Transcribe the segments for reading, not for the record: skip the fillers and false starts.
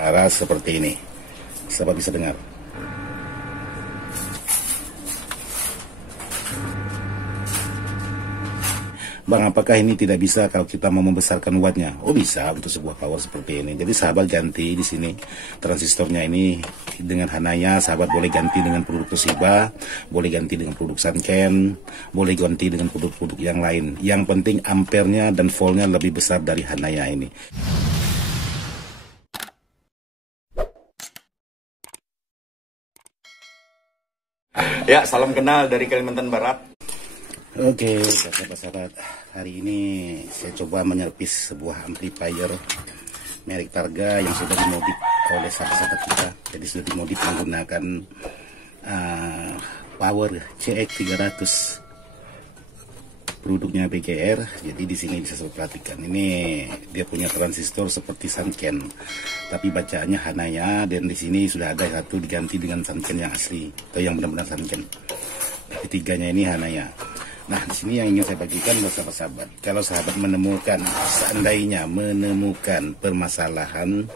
suara seperti ini. Sahabat bisa dengar. Bang, apakah ini tidak bisa kalau kita mau membesarkan wattnya? Oh, bisa untuk sebuah power seperti ini. Jadi sahabat ganti di sini transistornya ini dengan Hanaya. Sahabat boleh ganti dengan produk Toshiba, boleh ganti dengan produk Sanken, boleh ganti dengan produk-produk yang lain. Yang penting ampernya dan voltnya lebih besar dari Hanaya ini. Ya, salam kenal dari Kalimantan Barat. Oke, sahabat-sahabat, hari ini saya coba menyervis sebuah amplifier merek Targa yang sudah dimodif oleh sahabat-sahabat kita. Jadi sudah dimodif menggunakan power CX300 produknya BGR. Jadi di sini bisa saya perhatikan, ini dia punya transistor seperti Sanken, tapi bacaannya Hanaya, dan di sini sudah ada satu diganti dengan Sanken yang asli atau yang benar-benar Sanken. Tapi tiganya ini Hanaya. Nah, di sini yang ingin saya bagikan buat sahabat-sahabat. Kalau sahabat menemukan, seandainya menemukan permasalahan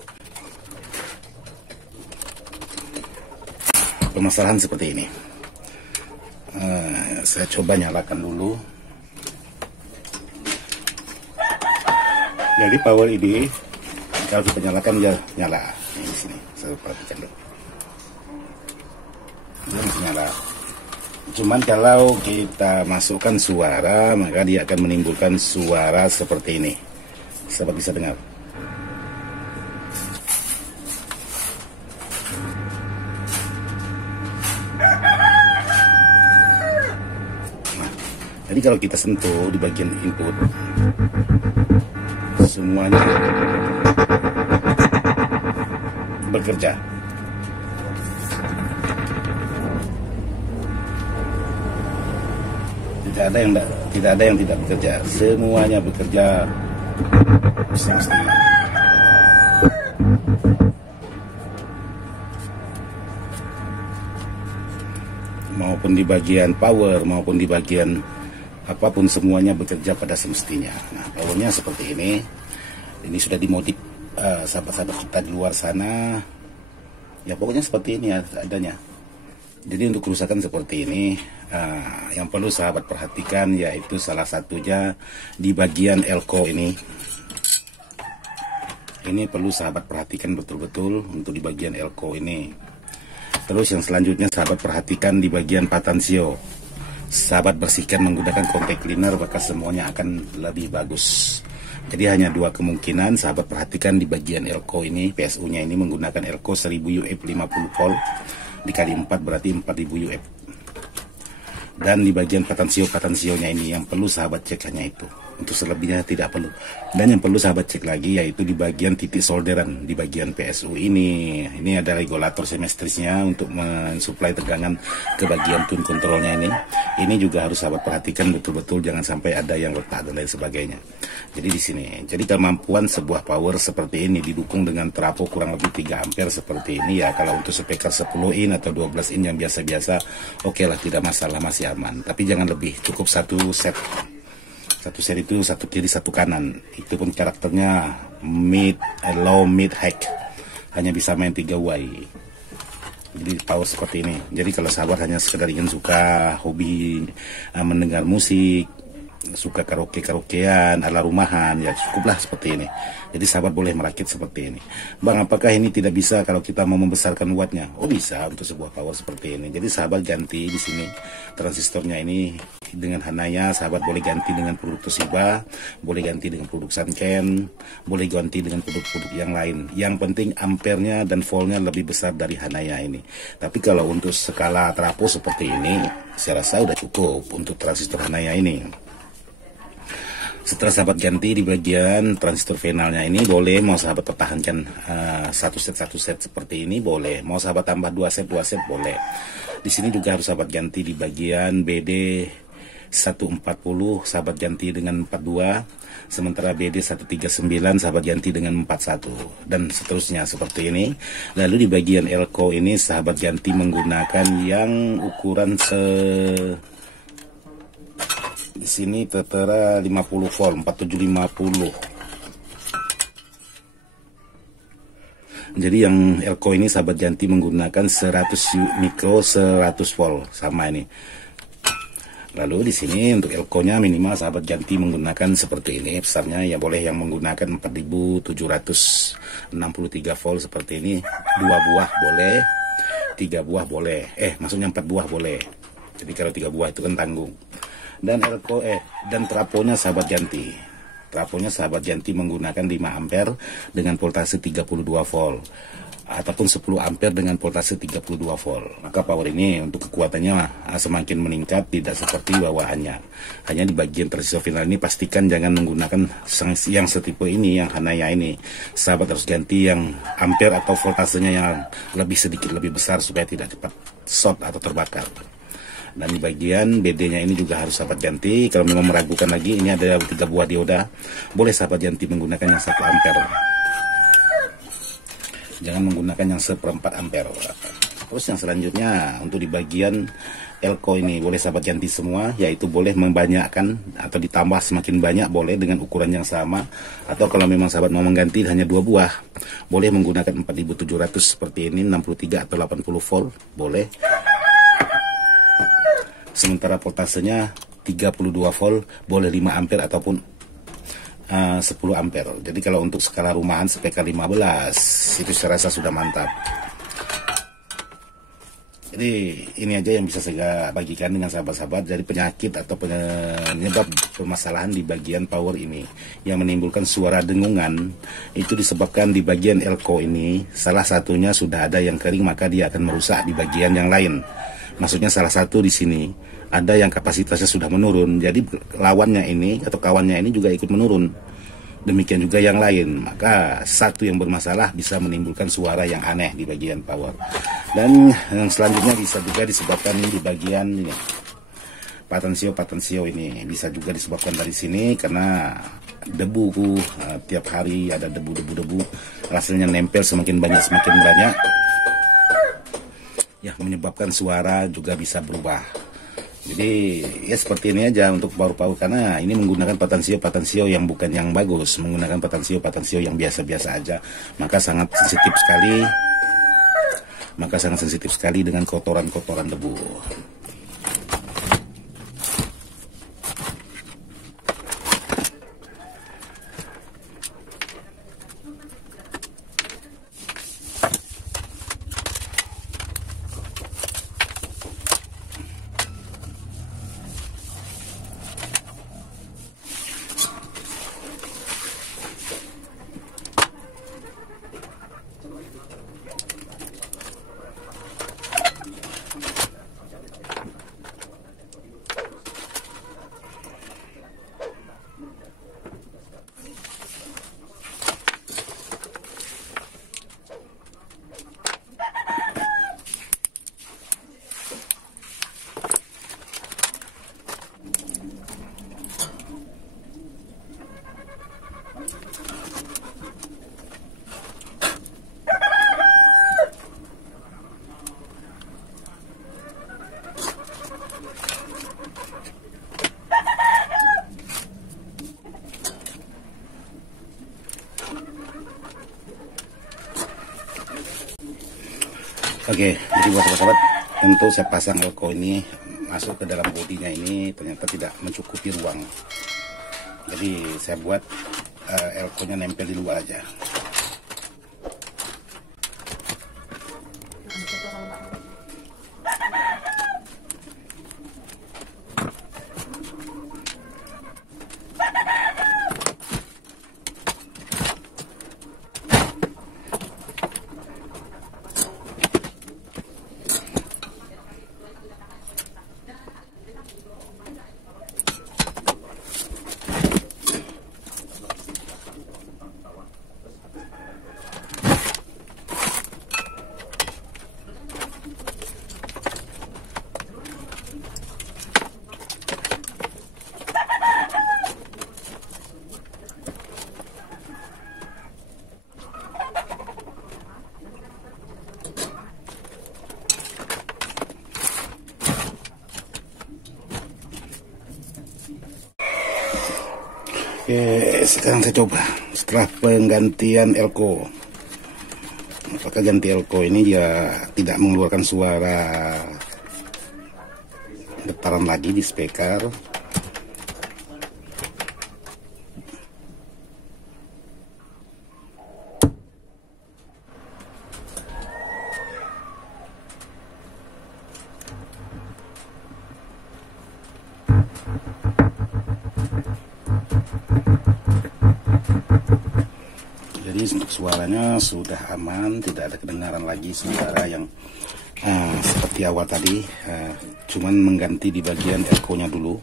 seperti ini, saya coba nyalakan dulu. Jadi power ini kalau kita nyalakan ya nyala. Ini di sini saya perhatikan dulu. Ini masih nyala. Cuman kalau kita masukkan suara, maka dia akan menimbulkan suara seperti ini. Sahabat bisa dengar. Nah, jadi kalau kita sentuh di bagian input, semuanya bekerja. Tidak ada yang tidak bekerja, semuanya bekerja semestinya. Maupun di bagian power, maupun di bagian apapun, semuanya bekerja pada semestinya. Nah, powernya seperti ini. Ini sudah dimodif sahabat-sahabat kita di luar sana. Ya pokoknya seperti ini adanya. Jadi untuk kerusakan seperti ini, yang perlu sahabat perhatikan yaitu salah satunya di bagian elko ini. Ini perlu sahabat perhatikan betul-betul untuk di bagian elko ini. Terus yang selanjutnya sahabat perhatikan di bagian patansio. Sahabat bersihkan menggunakan compact cleaner, maka semuanya akan lebih bagus. Jadi hanya dua kemungkinan, sahabat perhatikan di bagian elko ini, PSU-nya ini menggunakan elko 1000 UF 50 volt. Dikali 4 berarti 4000 UF. Dan di bagian patansionya ini yang perlu sahabat cek hanya itu. Untuk selebihnya tidak perlu. Dan yang perlu sahabat cek lagi yaitu di bagian titik solderan di bagian PSU ini. Ini ada regulator semestrisnya untuk mensuplai tegangan ke bagian tune kontrolnya ini. Ini juga harus sahabat perhatikan betul-betul, jangan sampai ada yang retak dan lain sebagainya. Jadi di sini. Jadi kemampuan sebuah power seperti ini didukung dengan trafo kurang lebih 3 ampere seperti ini ya. Kalau untuk speaker 10 in atau 12 in yang biasa-biasa, oke lah, tidak masalah, masih aman. Tapi jangan lebih, cukup satu set. Satu set itu satu kiri satu kanan. Itu pun karakternya mid, low, mid, high. Hanya bisa main 3 way. Jadi power seperti ini. Jadi kalau sahabat hanya sekedar ingin suka hobi mendengar musik, suka karaokean ala rumahan, ya cukuplah seperti ini. Jadi sahabat boleh merakit seperti ini. Bang, apakah ini tidak bisa kalau kita mau membesarkan wattnya? Oh, bisa untuk sebuah power seperti ini. Jadi sahabat ganti di sini transistornya ini dengan Hanaya. Sahabat boleh ganti dengan produk Toshiba, boleh ganti dengan produk Sanken, boleh ganti dengan produk-produk yang lain. Yang penting ampernya dan voltnya lebih besar dari Hanaya ini. Tapi kalau untuk skala trafo seperti ini, saya rasa udah cukup untuk transistor Hanaya ini. Setelah sahabat ganti di bagian transistor finalnya ini, boleh mau sahabat pertahankan satu set seperti ini, boleh. Mau sahabat tambah 2 set boleh. Di sini juga harus sahabat ganti di bagian BD 140 sahabat ganti dengan 42, sementara BD 139 sahabat ganti dengan 41, dan seterusnya seperti ini. Lalu di bagian elko ini sahabat ganti menggunakan yang ukuran di sini tertera 50 volt 4750. Jadi yang Elko ini sahabat Janti menggunakan 100 mikro 100 volt sama ini. Lalu di sini untuk Elko-nya minimal sahabat Janti menggunakan seperti ini besarnya, ya boleh yang menggunakan 4763 volt seperti ini, 2 buah boleh, 3 buah boleh, maksudnya 4 buah boleh. Jadi kalau 3 buah itu kan tanggung. Dan dan trafonya sahabat Janti. Trafonya sahabat Janti menggunakan 5 ampere dengan voltase 32 volt ataupun 10 ampere dengan voltase 32 volt. Maka power ini untuk kekuatannya semakin meningkat, tidak seperti bawaannya. Hanya di bagian transistor final ini pastikan jangan menggunakan yang setipe ini, yang Hanaya ini. Sahabat harus ganti yang ampere atau voltasenya yang lebih sedikit lebih besar supaya tidak cepat short atau terbakar. Dan di bagian BD-nya ini juga harus sahabat ganti. Kalau memang meragukan lagi, ini ada 3 buah dioda, boleh sahabat ganti menggunakan yang 1 ampere. Jangan menggunakan yang 1/4 ampere. Terus yang selanjutnya untuk di bagian Elko ini boleh sahabat ganti semua, yaitu boleh membanyakkan atau ditambah semakin banyak boleh dengan ukuran yang sama, atau kalau memang sahabat mau mengganti hanya 2 buah, boleh menggunakan 4700 seperti ini, 63 atau 80 volt boleh. Sementara voltasenya 32 volt boleh 5 ampere ataupun 10 ampere. Jadi kalau untuk skala rumahan SPK 15 itu saya rasa sudah mantap. Jadi ini aja yang bisa saya bagikan dengan sahabat-sahabat dari penyakit atau penyebab permasalahan di bagian power ini yang menimbulkan suara dengungan. Itu disebabkan di bagian Elko ini salah satunya sudah ada yang kering, maka dia akan merusak di bagian yang lain. Maksudnya salah satu di sini ada yang kapasitasnya sudah menurun, jadi lawannya ini atau kawannya ini juga ikut menurun. Demikian juga yang lain, maka satu yang bermasalah bisa menimbulkan suara yang aneh di bagian power. Dan yang selanjutnya bisa juga disebabkan di bagian ini, patensio ini bisa juga disebabkan dari sini karena debu, tiap hari ada debu, hasilnya nempel semakin banyak ya, menyebabkan suara juga bisa berubah. Jadi ya seperti ini aja untuk paru-paru, karena ini menggunakan patensio yang bukan yang bagus, menggunakan patensio yang biasa-biasa aja, maka sangat sensitif sekali dengan kotoran-kotoran debu. Oke, jadi buat sahabat, untuk saya pasang Elko ini masuk ke dalam bodinya ini ternyata tidak mencukupi ruang. Jadi saya buat Elko-nya nempel di luar aja. Oke, sekarang saya coba setelah penggantian Elko. Maka ganti elko ini dia tidak mengeluarkan suara getaran lagi di speaker. Jadi untuk suaranya sudah aman, tidak ada kedengaran lagi suara yang seperti awal tadi, cuman mengganti di bagian echo-nya dulu.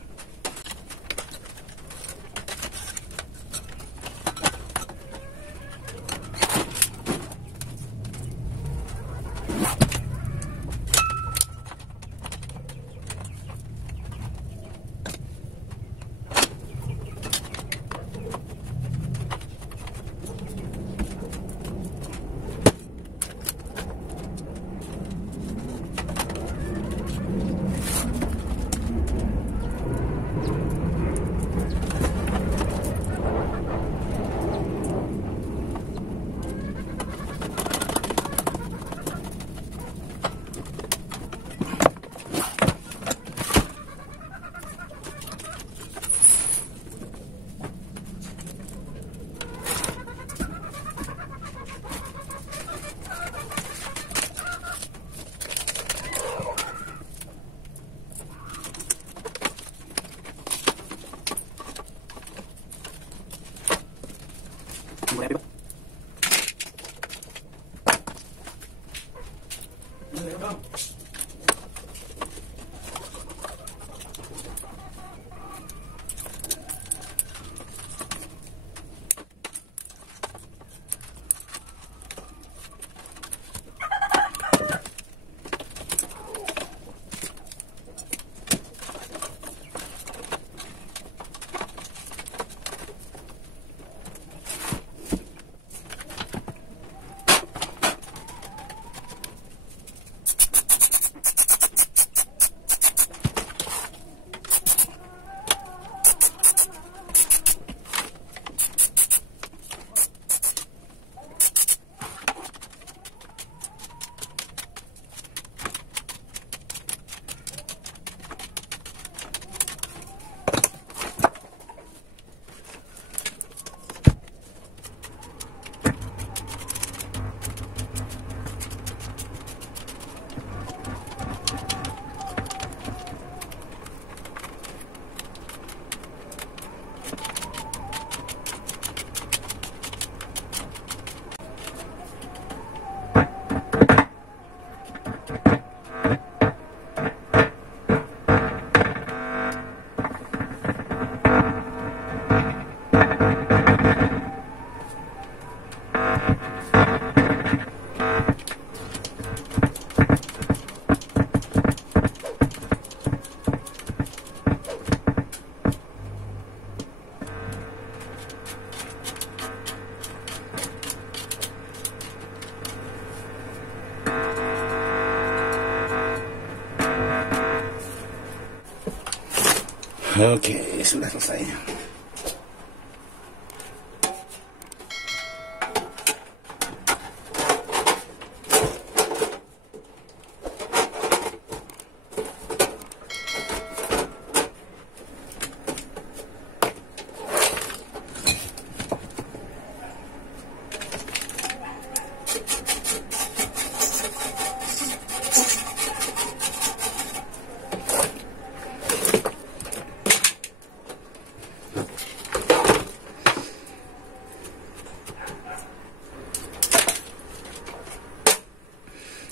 Oke, sudah selesai.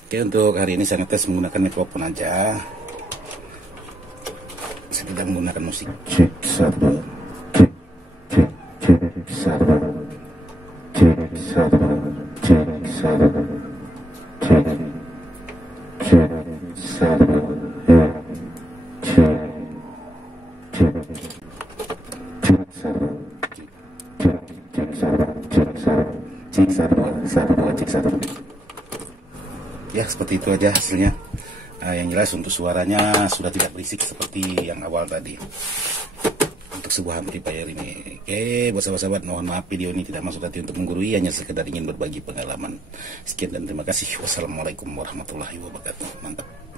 Oke, untuk hari ini saya ngetes menggunakan mikrofon aja. Saya tidak menggunakan musik. Cek satu, cek satu, cek satu, cek satu, cek satu, cek satu. Ya, seperti itu aja hasilnya. Yang jelas untuk suaranya sudah tidak berisik seperti yang awal tadi. Untuk untuk sebuah amplifier ini. Oke, buat sahabat-sahabat, mohon maaf video ini tidak masuk hati untuk menggurui, hanya sekedar ingin berbagi pengalaman. Sekian dan terima kasih. Wassalamualaikum warahmatullahi wabarakatuh. Mantap.